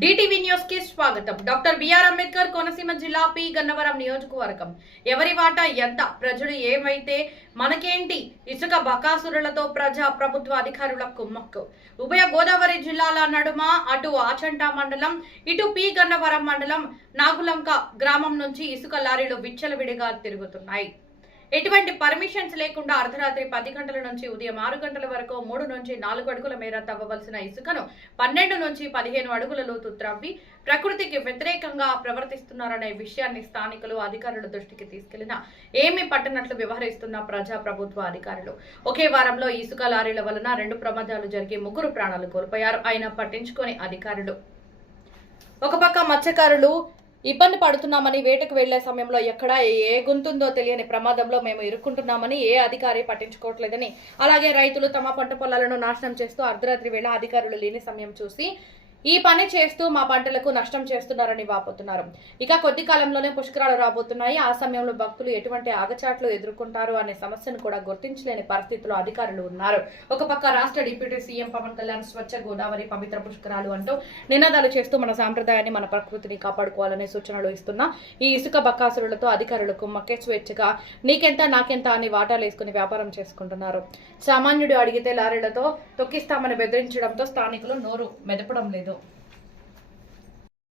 DTV news కి స్వాగతం. Doctor BR Ambedkar Konaseema జిల్లా పి గన్నవరం నియోజకవర్గం. ఎవరి వాటా ఎంత, ప్రజలు ఏమైతే మనకేంటి, ఇసుక బకాసురులతో ప్రజా ప్రభుత్వ అధికారుల కుమ్మక్కు. ఉభయ గోదావరి జిల్లాల నడుమ అటు ఆచంట మండలం, ఇటు పి గన్నవరం మండలం నాగులంక గ్రామం నుంచి ఇసుక లారీలు విచ్చలవిడిగా తిరుగుతున్నాయి. ఎటువంటి పర్మిషన్స్ లేకుండా అర్ధరాత్రి 10 గంటల నుంచి ఉదయం 6 గంటల వరకు 3 నుంచి 4 అడుగుల మేర తవ్వవలసిన ఇసుకను 12 నుంచి 15 అడుగుల లోతు త్రవ్వి ప్రకృతికి వ్యతిరేకంగా ప్రవర్తిస్తున్నారనే విషయాన్ని స్థానికులు అధికారుల దృష్టికి తీసుకెళ్లినా ఏమీ పట్టనట్లు వ్యవహరిస్తున్న ప్రజా ప్రభుత్వ అధికారులు. ఒకే వారంలో ఇసుక లారీల వలన 2 ప్రమాదాలు జరిగి 3 ప్రాణాలు కోల్పోయారు. అయినా పట్టించుకొని అధికారులు. ఒక పక్క మత్స్యకారులు ఇబ్బంది పడుతున్నామని, వేటకు వెళ్లే సమయంలో ఎక్కడ ఏ గుంతుందో తెలియని ప్రమాదంలో మేము ఇరుక్కుంటున్నామని ఏ అధికారి పట్టించుకోవట్లేదని, అలాగే రైతులు తమ పంట పొలాలను నాశనం చేస్తూ అర్ధరాత్రి వేళ అధికారులు లేని సమయం చూసి ఈ పని చేస్తూ మా పంటలకు నష్టం చేస్తున్నారని వాపోతున్నారు. ఇక కొద్ది కాలంలోనే పుష్కరాలు రాబోతున్నాయి. ఆ సమయంలో భక్తులు ఎటువంటి ఆగచాట్లు ఎదుర్కొంటారు అనే సమస్యను కూడా గుర్తించలేని పరిస్థితిలో అధికారులు ఉన్నారు. ఒక పక్క రాష్ట్ర డిప్యూటీ సీఎం పవన్ కళ్యాణ్ స్వచ్ఛ గోదావరి పవిత్ర పుష్కరాలు అంటూ నినాదాలు చేస్తూ మన సాంప్రదాయాన్ని, మన ప్రకృతిని కాపాడుకోవాలనే సూచనలు ఇస్తున్నా ఈ ఇసుక బకాసురులతో అధికారులు కుమ్మక్కే స్వేచ్ఛగా నీకెంత నాకెంత అని వాటాలు వేసుకుని వ్యాపారం చేసుకుంటున్నారు. సామాన్యుడు అడిగితే లారీలతో తొక్కిస్తామని బెదిరించడంతో స్థానికులు నోరు మెదపడం లేదు.